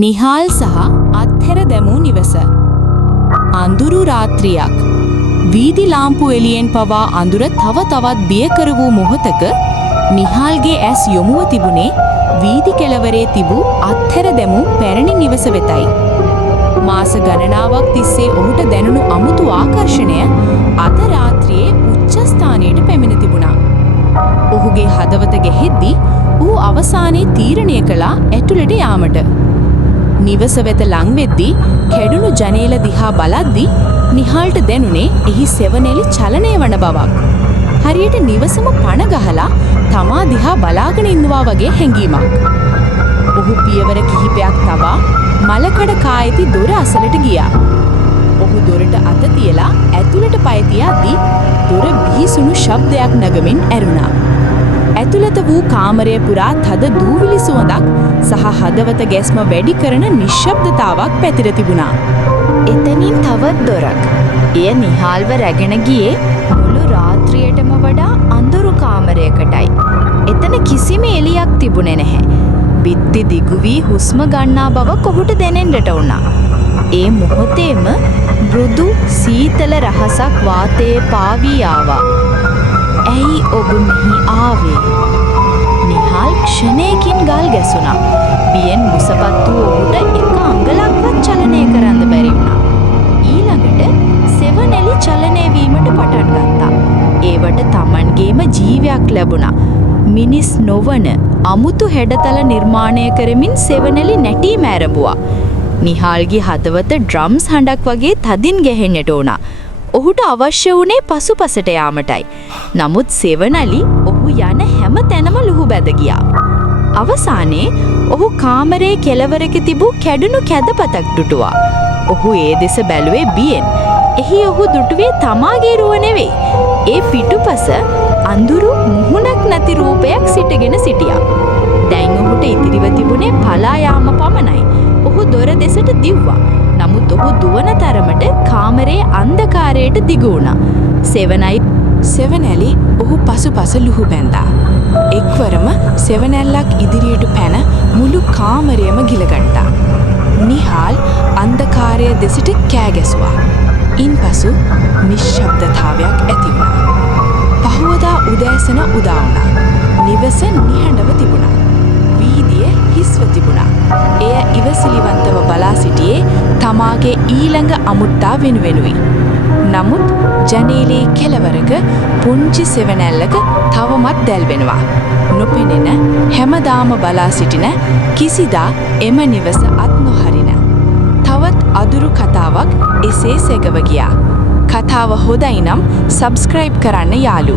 නිහාල් සහ අත්හැර දැමූ නිවස. අඳුරු රාත්‍රියක්. වීදි ලාම්පු එළියෙන් පවා අඳුර තව තවත් බියකර වූ මොහොතක නිහාල්ගේ ඇස් යොමුව තිබුණේ වීදි කෙළවරේ තිබූ අත්හැර දැමූ පැරණි නිවස වෙතයි. මාස ගණනාවක් තිස්සේ ඔහුට දැනුණු අමුතු ආකර්ෂණය අද රාත්‍රියේ උච්ච ස්ථානයට පැමිණ තිබුණා. ඔහුගේ හදවත ගැහෙද්දී ඌ අවසානයේ තීරණය කළා ඇතුළට යාමට. නිවස වෙත ලං වෙද්දී කැඩුණු ජනේල දිහා බලද්දී නිහාල්ට දැනුනේ එහි සෙවණැලි චලනය වන බවක්. හරියට නිවසම පණ ගහලා තමා දිහා බලාගෙන ඉන්නවා වගේ හැඟීමක්. ඔහු පියවර කිහිපයක් තබා මලකඩ කායිති දොර අසලට ගියා. ඔහු දොරට අත තියලා ඇතුළට පය තියද්දී දොර බිහිසුණු ශබ්දයක් නැගමින් ඇරුණා. ඇතුළත වූ කාමරය පුරා තද දූවිලි සුවඳක් සහ හදවත ගැස්ම වැඩි කරන නිශ්ශබ්දතාවක් පැතිර තිබුණා. එතනින් තවත් දොරක්. එය නිහාල්ව රැගෙන ගියේ මුළු රාත්‍රියටම වඩා අඳුරු කාමරයකටයි. එතන කිසිම එළියක් තිබුණේ නැහැ. බිත්ති දිගු වී හුස්ම ගන්නා බව කොහොට දැනෙන්නට වුණා. ඒ මොහොතේම මෘදු සීතල රහසක් වාතයේ පාවී ආවා. ඇයි ඔබ මෙහි ආවේ? නිහාල් ක්ෂණයකින් ගල් ගැසුණා. බියෙන් මුසපත් වූ ඔහුට එක අඟලක්වත් චලනය කරන්න බැරි වුණා. ඊළඟට සෙවණැලි චලනය වීමට පටන් ගත්තා. ඒවට Tamanගේම ජීවයක් ලැබුණා. මිනිස් නොවන අමුතු හැඩතල නිර්මාණය කරමින් සෙවණැලි නැටීම ආරම්භුවා. නිහාල්ගේ හදවත ඩ්‍රම්ස් හඬක් වගේ තදින් ගැහෙන්නට උනා. ඔහුට අවශ්‍ය වුණේ පසුපසට යාමටයි. නමුත් සෙවණැලි ඔහු යන හැම තැනම ලුහු බැද ගියා. අවසානයේ ඔහු කාමරයේ කෙළවරක තිබූ කැඩුණු කැදපතක් දුටුවා. ඔහු ඒ දෙස බැලුවේ බියෙන්. එහි ඔහු දුටුවේ තමාගේ රුව නෙවෙයි. ඒ පිටුපස අඳුරු මුහුණක් නැති රූපයක් සිටගෙන සිටියා. දැන් ඔහුට ඉතිරිව තිබුණේ පලා යාම පමණයි. ඔහු දොර දෙසට දිව්වා. නමුත් ඔහු දුවන තරමට කාමරයේ අන්ධකාරයට දිගු වුණා. සෙවණැලි ඔහු පසුපස ලුහු බැඳා. එක්වරම සෙවණැල්ලක් ඉදිරියට පැන මුළු කාමරයම ගිලගත්තා. නිහාල් අන්ධකාරය දෙසට කෑ ගැසුවා. ඉන්පසු නිශ්ශබ්දතාවයක් ඇති වුණා. පහවදා උදෑසන උදා වුණා. නිවස නිහඬව තිබුණා. වීදිය හිස්ව තිබුණා. එය ඉවසිලිවන්තව බලා සිටියේ තමාගේ ඊළඟ අමුත්තා වෙනුවෙනුයි. නමුත් ජනේලේ කෙළවරක පුංචි සෙවණැල්ලක තවමත් දැල්වෙනවා. නොපෙනෙන හැමදාම බලා සිටින කිසිදා එම නිවස අත් නොහරින. තවත් අදුරු කතාවක් එසේ සැගව ගියා. කතාව හොඳයි නම් සබ්ස්ක්‍රයිබ් කරන්න යාළු.